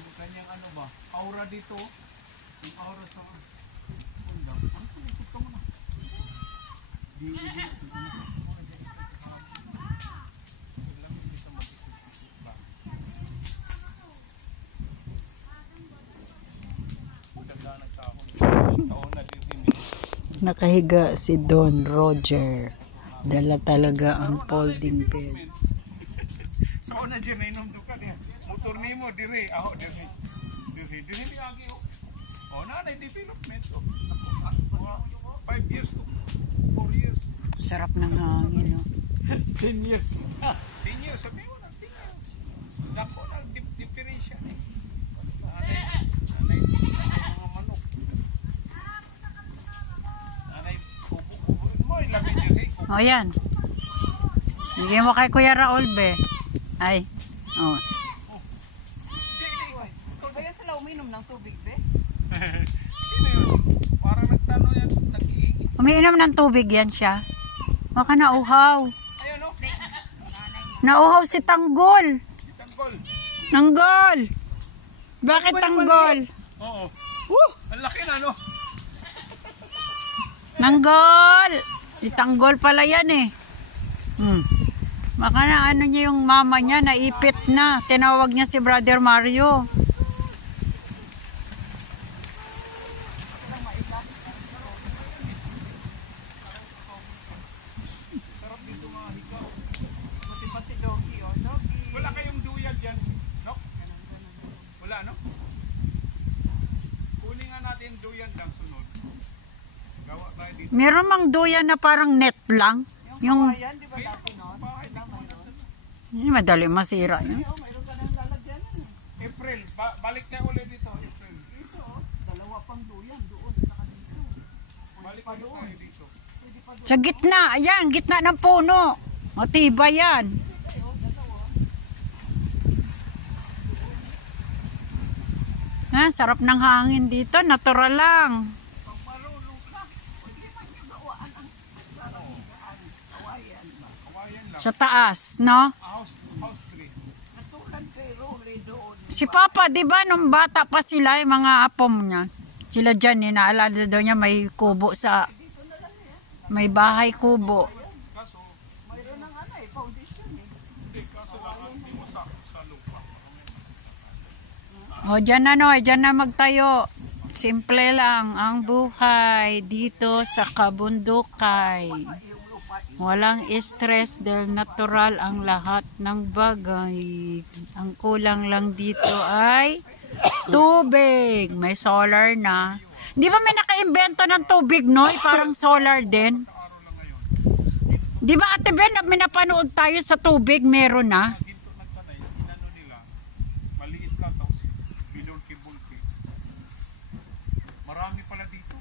yung kanyang ano ba, aura dito, yung aura sa undang. Ano ito? Ito mo na. Nakahiga si Don Roger. Dala talaga ang folding bed. So na dire inom duka niya. Motor nimo dire, aho dire. Dire di agi o. Oh na development of 5 years to 4 years. Sarap ng hangin, no? 10 years. 10 years sabi mo na 10 years. Dako na differential eh. Anay mga manok. Anay kubo-kubo mo ilabi dire. O yan. Bigyan mo kay Kuya Raul, be. Ay. Oh. Kaya sila uminom ng tubig, be? Parang nagtanong yan, nag-iingi. Umiinom ng tubig yan siya. Baka nauhaw. Ayun o. Nauhaw si Tanggol. Tanggol. Tanggol. Bakit Tanggol? Oo. Ang laki na, no? Tanggol. Si Tanggol pala yan eh. Baka na ano niya yung mama niya, naipit na. Tinawag niya si Brother Mario. Sarap dito mga hikaw. Buti pa si Doggy, oh. Doggy. Wala kayong duyag dyan, no? Wala, no? Kunin nga natin duyag lang sunod. Gawa tayo dito. Meron mang duyan na parang net lang. Yung Ayan, di ba dati nun? madali masira yun. Oh, mayroon ka nang lalagyanan eh. April, balik niya ulit dito. April. Ito, oh. Dalawa pang duyan doon. Saka dito. Balik pa tayo dito. Sa gitna, ayan, gitna ng puno. Matibay yan. Ha, sarap ng hangin dito, natural lang. Sa taas, no? House tree. Natulan kay Rory doon. Si Papa, di ba, nung bata pa sila, yung mga apom niya, sila dyan, naalala daw niya may kubo sa, may bahay kubo. Kaso, Mayroon ng ano eh, foundation eh. hindi. Kaso lang hindi mo sa lupa. O, dyan na, no, dyan na magtayo. Simple lang ang buhay dito sa kabundukay. Walang stress dahil natural ang lahat ng bagay. Ang kulang lang dito ay tubig. May solar na. Di ba may naka-invento ng tubig, no? Parang solar din. Di ba, Ate Ben, may napanood tayo sa tubig, meron na. Ginto nagtanay, inano nila, maliit lang tapos binulki-bulki. Marami pala dito.